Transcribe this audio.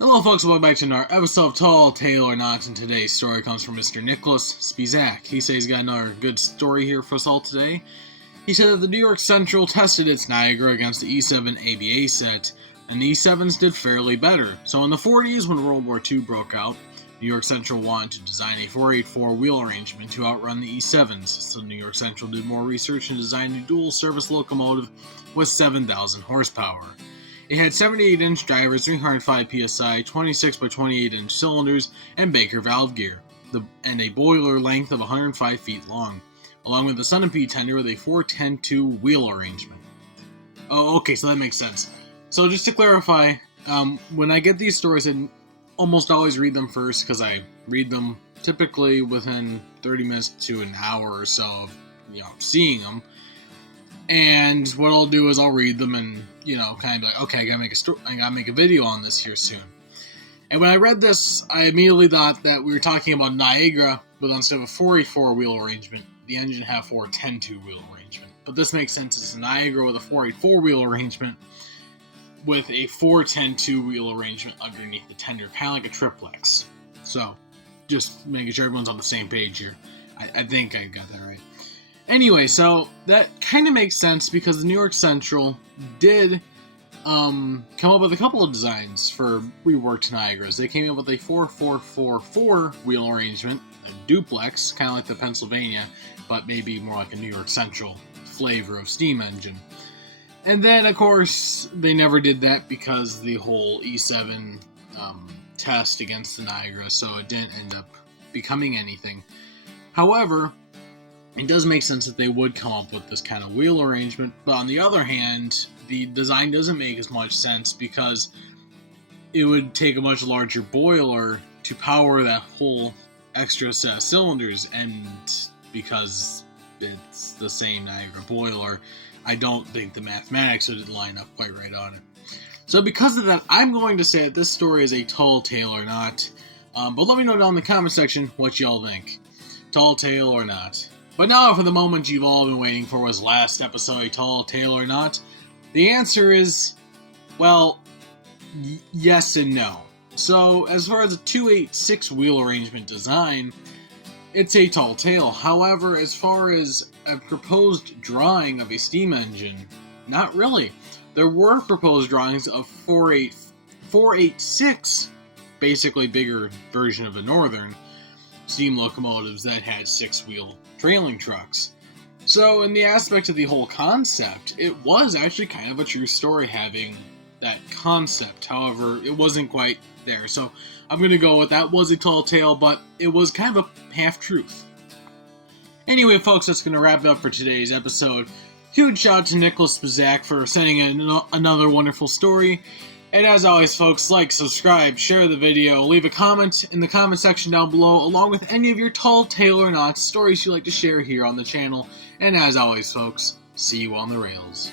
Hello folks, welcome back to another episode of Tall Tale or Not, and today's story comes from Mr. Nicholas Spizak. He says he's got another good story here for us all today. He said that the New York Central tested its Niagara against the E7 ABA set, and the E7s did fairly better. So in the 40s, when World War II broke out, New York Central wanted to design a 484 wheel arrangement to outrun the E7s, so New York Central did more research and designed a dual-service locomotive with 7,000 horsepower. It had 78-inch drivers, 305 psi, 26 by 28-inch cylinders, and Baker valve gear, and a boiler length of 105 feet long, along with a centipede tender with a 410-2 wheel arrangement. Oh, okay, so that makes sense. So just to clarify, when I get these stories, I almost always read them first, because I read them typically within 30 minutes to an hour or so of, seeing them. And what I'll do is I'll read them and, kind of be like, okay, I gotta make a video on this here soon. And when I read this, I immediately thought that we were talking about Niagara, but instead of a 484 wheel arrangement, the engine had a 410-2 wheel arrangement. But this makes sense, it's a Niagara with a 484 wheel arrangement with a 410-2 wheel arrangement underneath the tender, kind of like a triplex. So, just making sure everyone's on the same page here. I think I got that right. Anyway, so that kind of makes sense because the New York Central did come up with a couple of designs for reworked Niagaras. They came up with a 4444 wheel arrangement, a duplex, kind of like the Pennsylvania, but maybe more like a New York Central flavor of steam engine. And then, of course, they never did that because the whole E7 test against the Niagara, so it didn't end up becoming anything. However, it does make sense that they would come up with this kind of wheel arrangement, but on the other hand, the design doesn't make as much sense because it would take a much larger boiler to power that whole extra set of cylinders, and because it's the same Niagara boiler, I don't think the mathematics would line up quite right on it. So because of that, I'm going to say that this story is a tall tale or not, but let me know down in the comment section what y'all think. Tall tale or not. But now for the moment you've all been waiting for, was last episode a tall tale or not? The answer is, well, yes and no. So as far as a 286 wheel arrangement design, it's a tall tale. However, as far as a proposed drawing of a steam engine, not really. There were proposed drawings of 486, basically bigger version of a Northern, steam locomotives that had 6-wheel trailing trucks. So in the aspect of the whole concept, it was actually kind of a true story having that concept. However, it wasn't quite there. So I'm going to go with that was a tall tale, but it was kind of a half-truth. Anyway, folks, that's going to wrap it up for today's episode. Huge shout out to Nicholas Spizak for sending in another wonderful story. And as always, folks, like, subscribe, share the video, leave a comment in the comment section down below, along with any of your tall tale or not stories you'd like to share here on the channel. And as always, folks, see you on the rails.